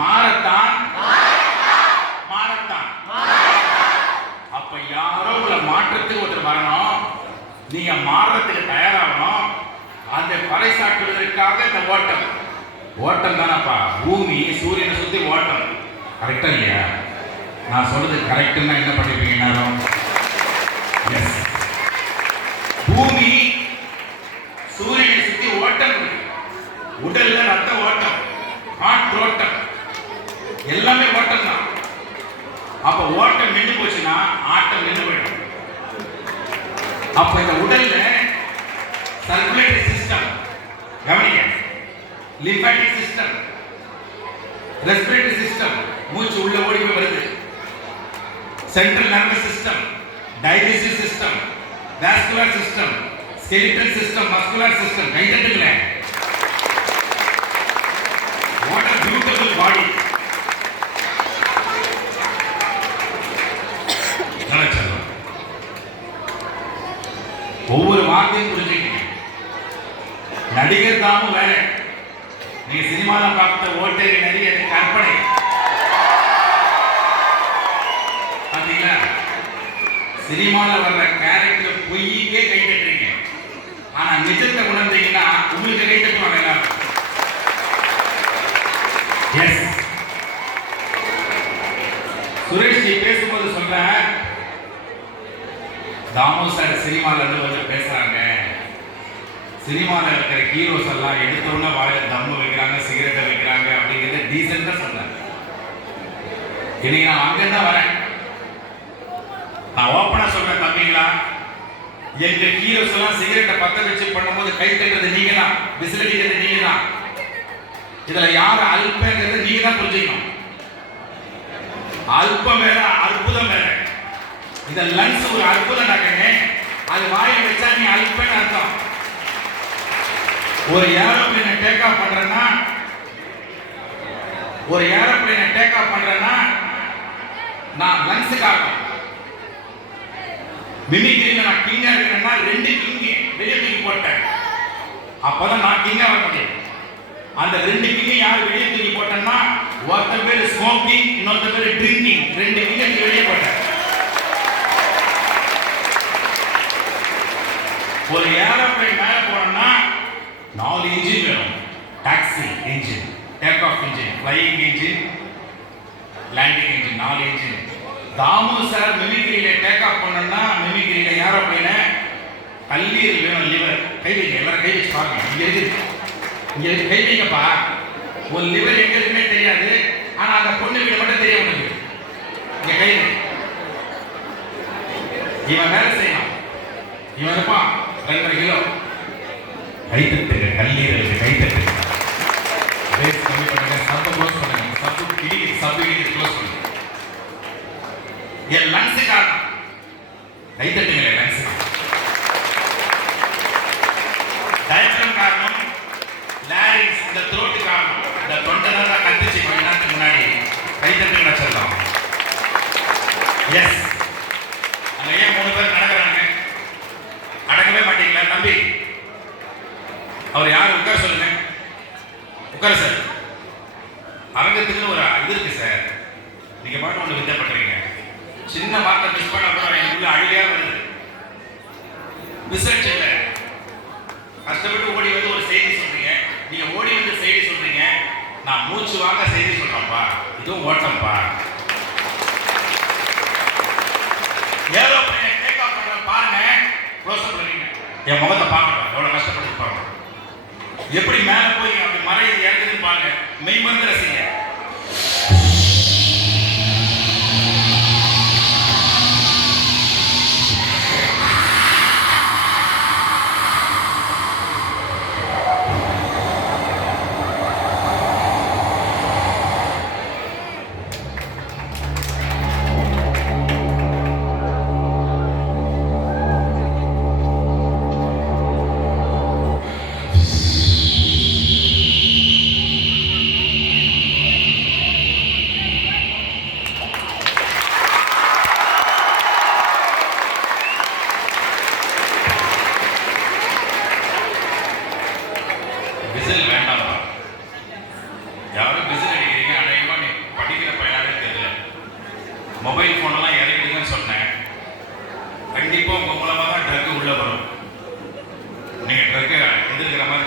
மாறத்தான் மாறத்தான். அப்ப யாரோ உள்ள மாற்றத்துக்கு ஒருத்தர் வரணும், நீங்க மாறுறதுக்கு தயாராகணும். அந்த பறைசாற்றுவதற்காக இந்த ஓட்டம். ஓட்டம் தானப்பா, பூமி சூரியனை சுத்தி ஓட்டம். கரெக்டா இல்லையா? நான் சொல்றது கரெக்டுன்னா என்ன பண்ணிருப்பீங்க எல்லாரும்? எஸ். பூமி சூரியனை சுத்தி ஓட்டம் இருக்கு. உடல்ல ரத்த ஓட்டம், காற்றோட்டம், எல்லாமே ஓட்டம் தான். அப்ப ஓட்டம் நின்று போச்சுன்னா ஆட்டம் நின்று போயிடும். அப்ப இந்த உடல்ல சர்க்குலேட்டரி சிஸ்டம், கவனிங்க, லிம்பாட்டிக் சிஸ்டம், ரெஸ்பிரேட்டரி சிஸ்டம், மூச்சு உள்ள ஓடி போய் வருது, central nervous system, digestive system, vascular system, skeletal system, muscular system. கை தட்டுங்களேன். What a beautiful body. ஒவ்வொரு வார்த்தையும் புரிஞ்சுக்கீங்க. நடிகர் தாமும் வேற. நீங்க சினிமால பார்த்த ஓட்டேரி நடி எனக்கு கற்பனை. பாத்தீங்களா? சினிமால வர்ற கேரக்டர் பொய்யே கை தட்டுறீங்க. ஆனா நிஜத்தை உணர்ந்தீங்கன்னா உங்களுக்கு கை தட்டுவாங்க எல்லாரும். எஸ். சுரேஷ் ஜி பேசும்போது சொல்ற, தாமோ சார் சினிமால இருந்து வந்து பேசுறாங்க, சினிமால இருக்கிற ஹீரோஸ் எல்லாம் எடுத்தோன்னா வாயில தம்மு வைக்கிறாங்க, சிகரெட்டை வைக்கிறாங்க அப்படிங்கிறத டீசெண்டா சொன்னாங்க. இன்னைக்கு நான் அங்கதான் வரேன். நான் ஓப்பனா சொல்றேன் தம்பிங்களா, எங்க ஹீரோஸ் எல்லாம் சிகரெட்டை பத்த வச்சு பண்ணும்போது கை தட்டுறது நீங்க தான், விசிலடிக்கிறது நீங்க தான். இதுல யாரு அல்பங்கிறது நீங்க தான் புரிஞ்சுக்கணும். அல்பம் வேற, அற்புதம் வேற. இந்த லன்ஸ் ஒரு அற்புதம் நடக்குங்க, அது வாயை வச்சா நீ அல்பன்னு அர்த்தம். ஒரு ஏரோப்ளேனை டேக் ஆஃப் பண்றேன்னா, நான் லன்ஸுக்காக மிமிக்ரியில நான் கிங்கா இருக்கேன்னா 2 கிங் வெளியே தூக்கி போட்டேன். அப்பதான் நான் கிங்கா வர முடியும். அந்த 2 கிங் யார் வெளியே தூக்கி போட்டேன்னா, ஒருத்த பேர் ஸ்மோக்கிங், இன்னொருத்த பேர் ட்ரிங்கிங். 2 கிங் வெளியே போட்டேன். ஒரு ஏரோப்ளேன் மேல போறோம்னா 4 இன்ஜின் வேணும். Taxi engine, take off engine, flying engine, landing engine, 4 engine. Dhamu sir மிமிக்ரியில டேக் ஆஃப் பண்ணா, மிமிக்ரியில ஏரோப்ளேனை கல்லீரல் வேணும், லிவர். கை வைங்க, எல்லாரும் கை வச்சு பாருங்க. இங்க கை வைங்கப்பா. ஒரு லிவர் எங்க இருக்குன்னே தெரியாது, ஆனா அந்த பொண்ணு வீடு மட்டும் தெரிய உனக்கு. இங்க கை வை. இவன் வேலை செய்யணும். இவன் இருப்பான் 2.5 கிலோ. கை தட்டுங்க, கல்லீரலுக்கு கை தட்டுங்க. ரேஸ் கம்மி பண்ணுங்க, சப்பு க்ளோஸ் பண்ணுங்க, சப்பு கிடி க்ளோஸ் பண்ணுங்க. என் லங்ஸ் காரணம். கை தட்டுங்க லங்ஸ். டயப்ரம் காரணம், லாரிங்ஸ் இந்த த்ரோட் காரணம். இந்த தொண்டை தான் கத்திச்சு கொஞ்ச நேரத்துக்கு முன்னாடி. கை தட்டுங்க சொல்லலாம். எஸ். அங்க ஏன் 3 பேர் நடக்கிறாங்க? அடங்கவே மாட்டீங்களா தம்பி? அவர் யார்? உட்கார சொல்லுங்க. உட்கார சார். அரங்கத்துக்கு ஒரு இது இருக்கு சார். நீங்க பாட்டு ஒன்று வித்தியா பண்றீங்க. சின்ன வார்த்தை மிஸ் பண்ண கூட எனக்குள்ள அழுகையா வருது. ரிசர்ச் இல்லை. கஷ்டப்பட்டு ஓடி வந்து ஒரு செய்தி சொல்றீங்க. நீங்க ஓடி வந்து செய்தி சொல்றீங்க. நான் மூச்சு வாங்க செய்தி சொல்றேன்ப்பா. இதுவும் ஓட்டம்ப்பா. ஏரோப்ளேனை டேக் ஆஃப் பண்ற பாருங்க. க்ளோஸ் அப் பண்ணுங்க. என் முகத்தை பார்க்கணும். எவ்வளவு கஷ்டப்பட்டு எப்படி மேல போய் அப்படி மலை இறங்குதுன்னு பாருங்க. மெய் மருந்து ரசிங்க. மொபைல் ஃபோனெல்லாம் இறக்கிடுங்கன்னு சொன்னேன். கண்டிப்பாக உங்கள் மூலமாக தான் ட்ரக்கு உள்ளே வரும். நீங்கள் ட்ரக்கை எதிர்க்கிற மாதிரி